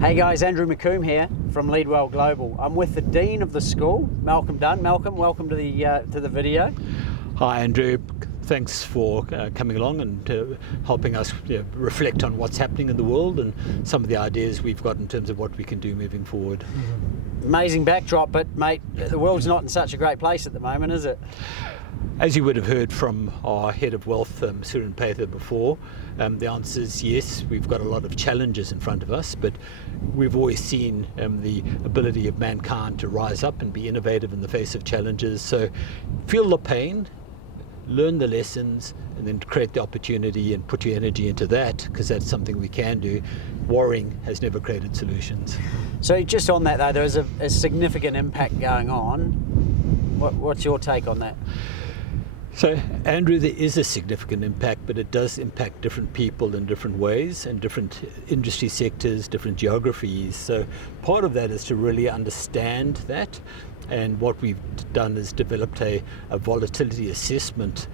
Hey guys, Andrew McComb here from LeadWell Global. I'm with the Dean of the school, Malcolm Dunn. Malcolm, welcome to the video. Hi Andrew, thanks for coming along and helping us reflect on what's happening in the world and some of the ideas we've got in terms of what we can do moving forward. Amazing backdrop, but mate, the world's not in such a great place at the moment, is it? As you would have heard from our head of wealth, Surin Pather, before, the answer is yes, we've got a lot of challenges in front of us, but we've always seen the ability of mankind to rise up and be innovative in the face of challenges. So feel the pain, learn the lessons, and then create the opportunity and put your energy into that, because that's something we can do. Worrying has never created solutions. So just on that though, there is a significant impact going on. What's your take on that? So, Andrew, there is a significant impact, but it does impact different people in different ways and different industry sectors, different geographies. So part of that is to really understand that. And what we've done is developed a volatility assessment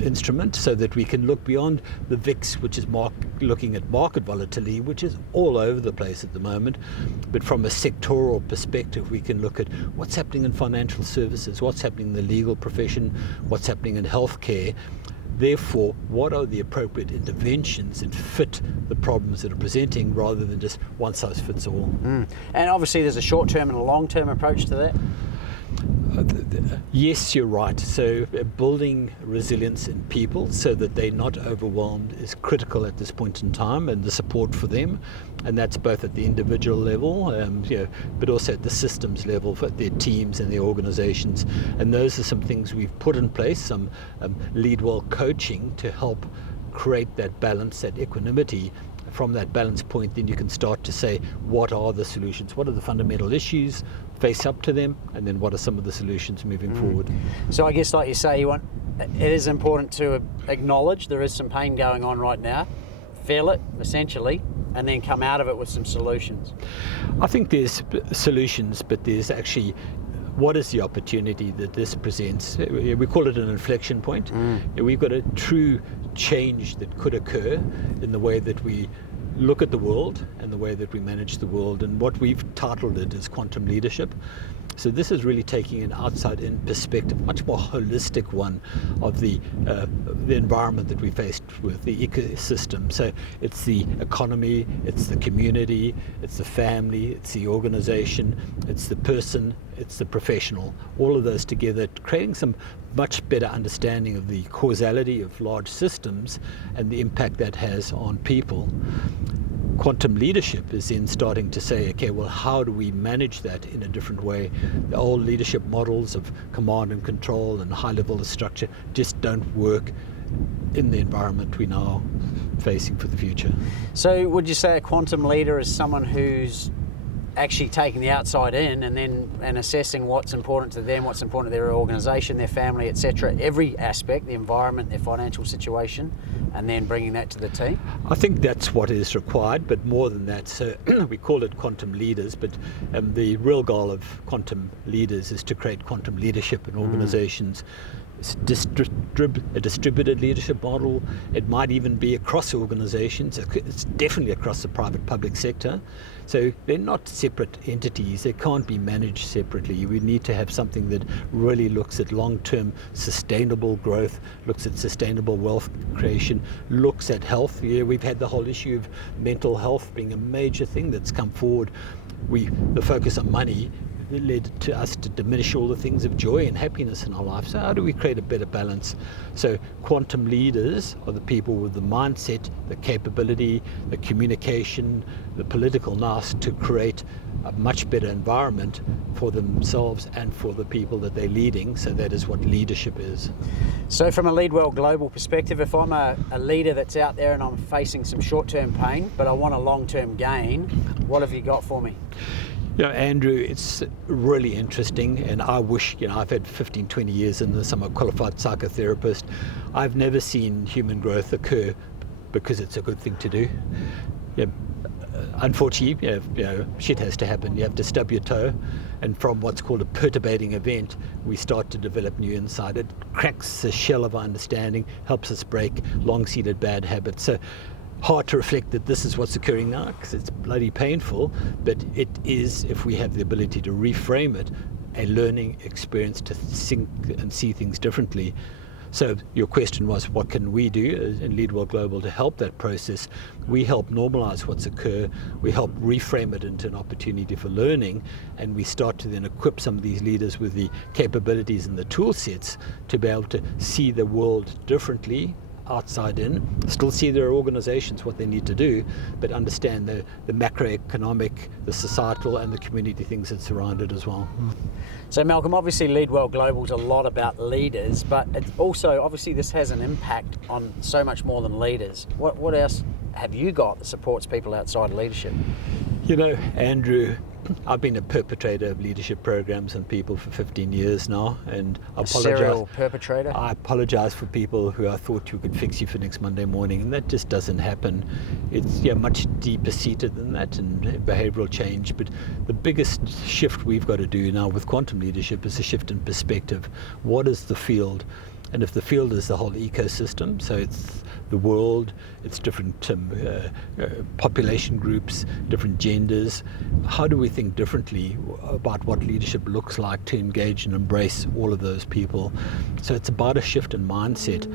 instrument so that we can look beyond the VIX, which is looking at market volatility, which is all over the place at the moment. But from a sectoral perspective, we can look at what's happening in financial services, what's happening in the legal profession, what's happening in healthcare. Therefore, what are the appropriate interventions that fit the problems that are presenting, rather than just one size fits all? And obviously there's a short-term and a long-term approach to that. Yes, you're right. So building resilience in people so that they're not overwhelmed is critical at this point in time, and the support for them. And that's both at the individual level, but also at the systems level for their teams and their organizations. And those are some things we've put in place, some LeadWell coaching to help create that balance, that equanimity. From that balance point, then you can start to say, what are the solutions? What are the fundamental issues? Face up to them, and then what are some of the solutions moving forward? So I guess, like you say, it is important to acknowledge there is some pain going on right now, feel it, essentially, and then come out of it with some solutions. I think there's solutions, but there's actually, what is the opportunity that this presents? We call it an inflection point. We've got a true change that could occur in the way that we look at the world and the way that we manage the world, and what we've titled it is quantum leadership. So this is really taking an outside-in perspective, much more holistic one of the environment that we faced with, the ecosystem. So it's the economy, it's the community, it's the family, it's the organization, it's the person, it's the professional. All of those together, creating some much better understanding of the causality of large systems and the impact that has on people. Quantum leadership is then starting to say, okay, well, how do we manage that in a different way? The old leadership models of command and control and high level of structure just don't work in the environment we're now facing for the future. So would you say a quantum leader is someone who's actually taking the outside in and assessing what's important to them, what's important to their organization, their family, etc., every aspect, the environment, their financial situation, and then bringing that to the team? I think that's what is required, but more than that. So we call it quantum leaders, but the real goal of quantum leaders is to create quantum leadership in organizations. It's a distributed leadership model. It might even be across organizations. It's definitely across the private public sector. So they're not separate entities. They can't be managed separately. We need to have something that really looks at long-term sustainable growth, looks at sustainable wealth creation, looks at health. Yeah, we've had the whole issue of mental health being a major thing that's come forward. The focus on money led to us to diminish all the things of joy and happiness in our life. So how do we create a better balance? So quantum leaders are the people with the mindset, the capability, the communication, the political nous to create a much better environment for themselves and for the people that they're leading. So that is what leadership is. So from a LeadWell Global perspective, if I'm a leader that's out there and I'm facing some short-term pain, but I want a long-term gain, what have you got for me? Andrew, it's really interesting, and I wish, I've had 15, 20 years in this. I'm a qualified psychotherapist. I've never seen human growth occur because it's a good thing to do. Unfortunately, shit has to happen. You have to stub your toe, and from what's called a perturbating event, we start to develop new insight. It cracks the shell of our understanding, helps us break long-seated bad habits. So hard to reflect that this is what's occurring now, because it's bloody painful, but it is, if we have the ability to reframe it, a learning experience to think and see things differently. So your question was, what can we do in LeadWell Global to help that process? We help normalize what's occurred. We help reframe it into an opportunity for learning, and we start to then equip some of these leaders with the capabilities and the tool sets to be able to see the world differently, outside in, still see their organizations, what they need to do, but understand the macroeconomic, the societal and the community things that surround it as well. So Malcolm, obviously LeadWell Global is a lot about leaders, but it's also, obviously this has an impact on so much more than leaders. What else have you got that supports people outside of leadership? You know, Andrew, I've been a perpetrator of leadership programs and people for 15 years now, and I apologize. Serial perpetrator? I apologize for people who I thought you could fix you for next Monday morning, and that just doesn't happen. It's much deeper seated than that in behavioral change, but the biggest shift we've got to do now with quantum leadership is a shift in perspective. What is the field? And if the field is the whole ecosystem, so it's the world, it's different population groups, different genders, how do we think differently about what leadership looks like to engage and embrace all of those people? So it's about a shift in mindset.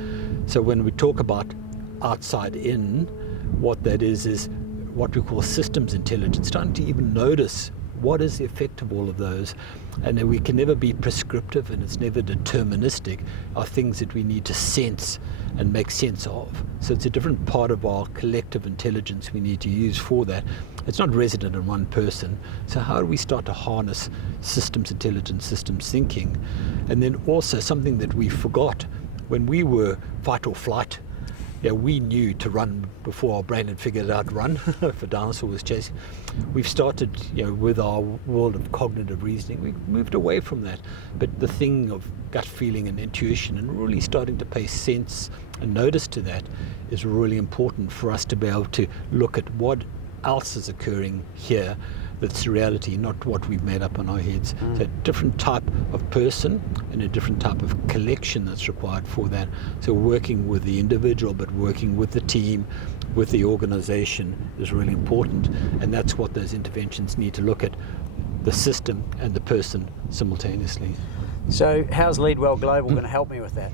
So when we talk about outside in, what that is what we call systems intelligence, starting to even notice what is the effect of all of those. And we can never be prescriptive, and it's never deterministic, are things that we need to sense and make sense of. So it's a different part of our collective intelligence we need to use for that. It's not resident in one person. So how do we start to harness systems intelligence, systems thinking? And then also something that we forgot when we were fight or flight. We knew to run before our brain had figured out to run. If a dinosaur was chasing, we've started, with our world of cognitive reasoning, we've moved away from that. But the thing of gut feeling and intuition and really starting to pay sense and notice to that is really important for us to be able to look at what else is occurring here that's reality, not what we've made up on our heads. So a different type of person and a different type of collection that's required for that. So working with the individual, but working with the team, with the organization is really important. And that's what those interventions need to look at, the system and the person simultaneously. So how's LeadWell Global going to help me with that?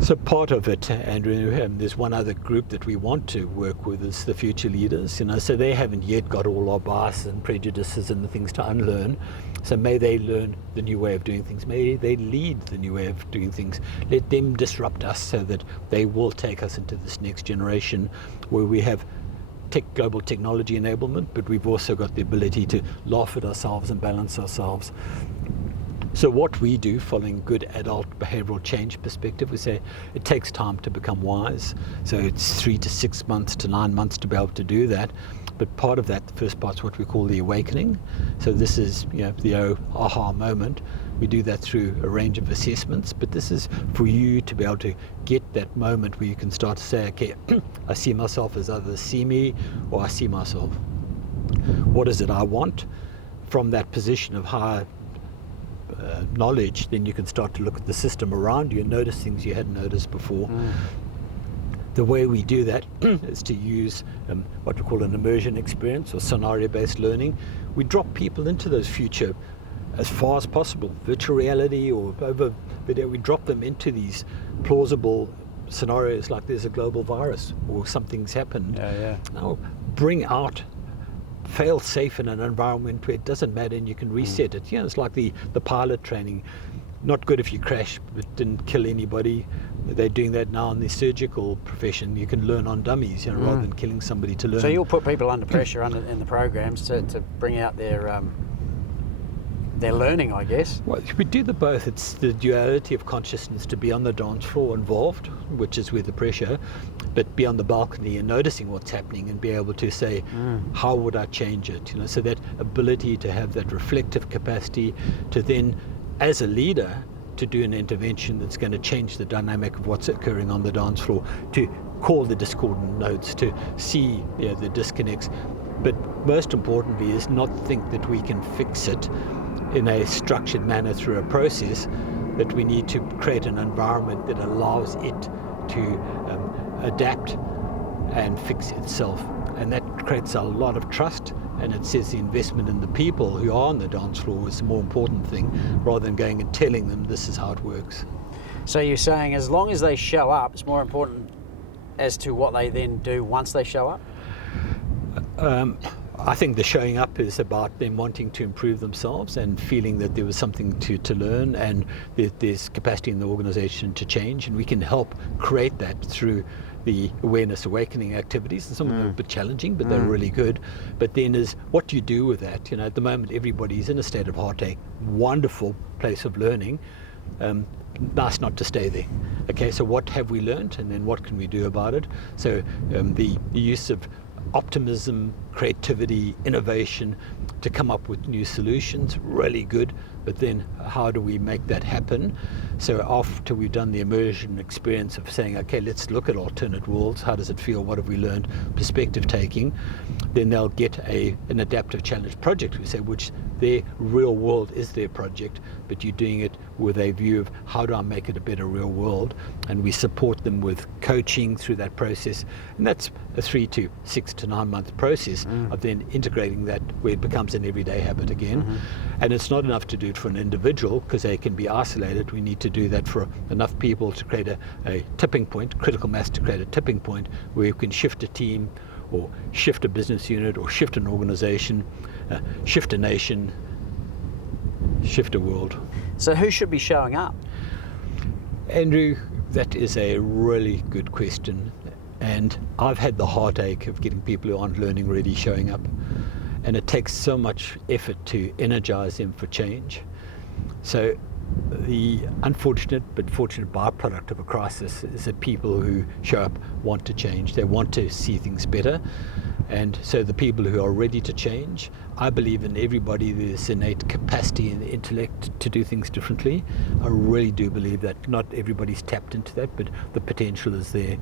So part of it, Andrew, there's one other group that we want to work with, is the future leaders. So they haven't yet got all our biases and prejudices and the things to unlearn. So may they learn the new way of doing things. May they lead the new way of doing things. Let them disrupt us so that they will take us into this next generation where we have global technology enablement, but we've also got the ability to laugh at ourselves and balance ourselves. So what we do, following good adult behavioral change perspective, we say it takes time to become wise. So it's 3 to 6 months to 9 months to be able to do that. But part of that, the first part is what we call the awakening. So this is the aha moment. We do that through a range of assessments, but this is for you to be able to get that moment where you can start to say, okay, I see myself as others see me, or I see myself. What is it I want? From that position of higher knowledge, then you can start to look at the system around you and notice things you hadn't noticed before. The way we do that is to use what we call an immersion experience or scenario-based learning. We drop people into those future as far as possible, virtual reality or over video. We drop them into these plausible scenarios like there's a global virus or something's happened. Now bring out fail safe in an environment where it doesn't matter and you can reset it. It's like the pilot training. Not good if you crash but didn't kill anybody. They're doing that now in the surgical profession. You can learn on dummies, rather than killing somebody to learn. So you'll put people under pressure in the programs to bring out their learning, I guess. Well, we do the both. It's the duality of consciousness to be on the dance floor involved, which is where the pressure, but be on the balcony and noticing what's happening and be able to say, how would I change it? So that ability to have that reflective capacity to then, as a leader, to do an intervention that's going to change the dynamic of what's occurring on the dance floor, to call the discordant notes, to see the disconnects. But most importantly is not think that we can fix it in a structured manner through a process, that we need to create an environment that allows it to adapt and fix itself. And that creates a lot of trust, and it says the investment in the people who are on the dance floor is the more important thing, rather than going and telling them this is how it works. So you're saying as long as they show up, it's more important as to what they then do once they show up? I think the showing up is about them wanting to improve themselves and feeling that there was something to learn, and there's capacity in the organization to change, and we can help create that through the awareness awakening activities. And some of them are a bit challenging, but they're really good. But then is what do you do with that? You know, at the moment everybody's in a state of heartache. Wonderful place of learning. Nice not to stay there. Okay, so what have we learned, and then what can we do about it? So the use of optimism, creativity, innovation to come up with new solutions, really good. But then how do we make that happen? So after we've done the immersion experience of saying, okay, let's look at alternate worlds, how does it feel, what have we learned, perspective taking, then they'll get an adaptive challenge project, we say, which their real world is their project, but you're doing it with a view of how do I make it a better real world, and we support them with coaching through that process. And that's a 3 to 6 to 9 month process of then integrating that where it becomes an everyday habit again. And it's not enough to do it for an individual, because they can be isolated. We need to do that for enough people to create a tipping point, critical mass to create a tipping point where you can shift a team, or shift a business unit, or shift an organization, shift a nation, shift a world. So who should be showing up? Andrew, that is a really good question. And I've had the heartache of getting people who aren't learning ready showing up. And it takes so much effort to energize them for change. So the unfortunate but fortunate byproduct of a crisis is that people who show up want to change. They want to see things better. And so the people who are ready to change, I believe in everybody there's innate capacity and intellect to do things differently. I really do believe that. Not everybody's tapped into that, but the potential is there.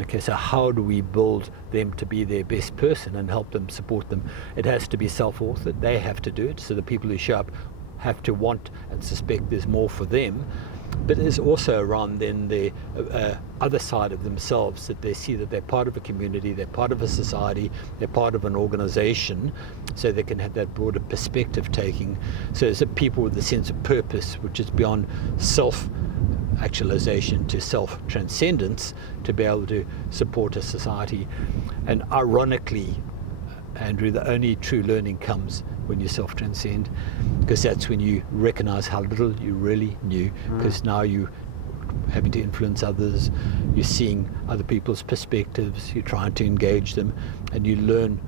Okay, so how do we build them to be their best person and help them, support them? It has to be self-authored. They have to do it. So the people who show up have to want and suspect there's more for them. But there's also around then the other side of themselves, that they see that they're part of a community, they're part of a society, they're part of an organization, so they can have that broader perspective taking. So it's a people with a sense of purpose, which is beyond self-actualization to self-transcendence, to be able to support a society. And ironically, Andrew, the only true learning comes when you self-transcend, because that's when you recognize how little you really knew, because now you're having to influence others, you're seeing other people's perspectives, you're trying to engage them, and you learn.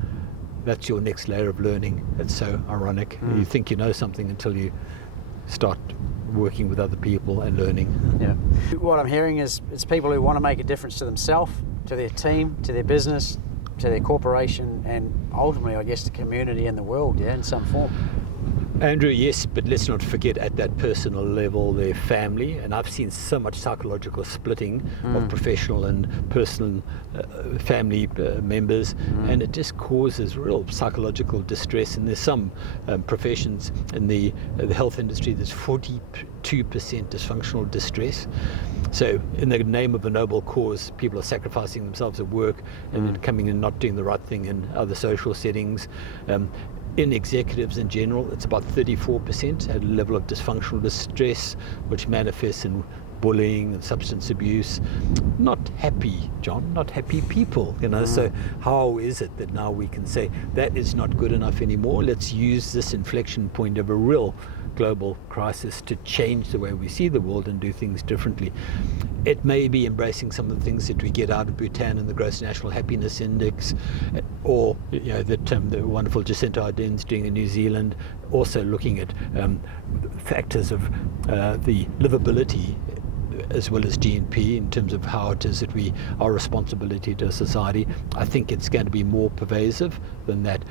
That's your next layer of learning. It's so ironic. You think you know something until you start working with other people and learning. Yeah. What I'm hearing is it's people who want to make a difference to themselves, to their team, to their business, to their corporation, and ultimately, I guess, the community and the world, in some form. Andrew, yes, but let's not forget at that personal level, their family. And I've seen so much psychological splitting of professional and personal family members, and it just causes real psychological distress. And there's some professions in the health industry, there's 42% dysfunctional distress. So in the name of a noble cause, people are sacrificing themselves at work and then coming and not doing the right thing in other social settings. In executives in general, it's about 34% at a level of dysfunctional distress, which manifests in bullying and substance abuse. Not happy, John, not happy people, So how is it that now we can say that is not good enough anymore? Let's use this inflection point of a real global crisis to change the way we see the world and do things differently. It may be embracing some of the things that we get out of Bhutan and the Gross National Happiness Index, or the wonderful Jacinta Ardern's doing in New Zealand, also looking at factors of the livability as well as GNP in terms of how it is that our responsibility to society. I think it's going to be more pervasive than that.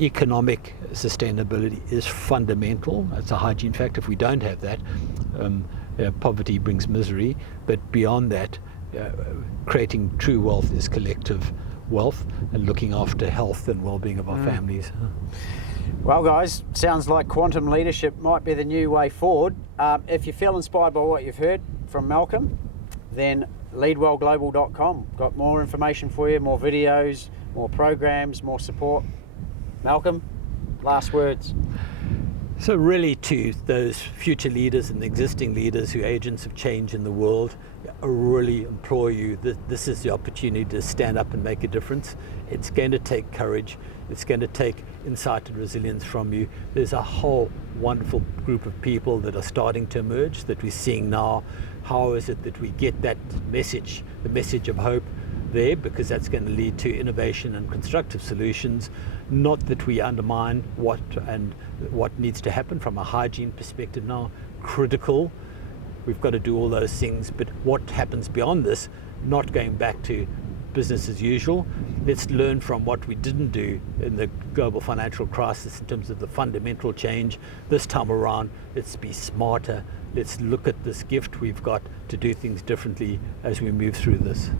Economic sustainability is fundamental. It's a hygiene factor. If we don't have that, poverty brings misery. But beyond that, creating true wealth is collective wealth, and looking after health and well-being of our families. Well, guys, sounds like quantum leadership might be the new way forward. If you feel inspired by what you've heard from Malcolm, then LeadWellGlobal.com. Got more information for you, more videos, more programs, more support. Malcolm, last words. So really, to those future leaders and existing leaders who are agents of change in the world, I really implore you that this is the opportunity to stand up and make a difference. It's going to take courage. It's going to take insight and resilience from you. There's a whole wonderful group of people that are starting to emerge that we're seeing now. How is it that we get that message, the message of hope there? Because that's going to lead to innovation and constructive solutions. Not that we undermine what needs to happen from a hygiene perspective now. Critical. We've got to do all those things, but what happens beyond this, not going back to business as usual. Let's learn from what we didn't do in the global financial crisis in terms of the fundamental change. This time around, let's be smarter. Let's look at this gift we've got to do things differently as we move through this.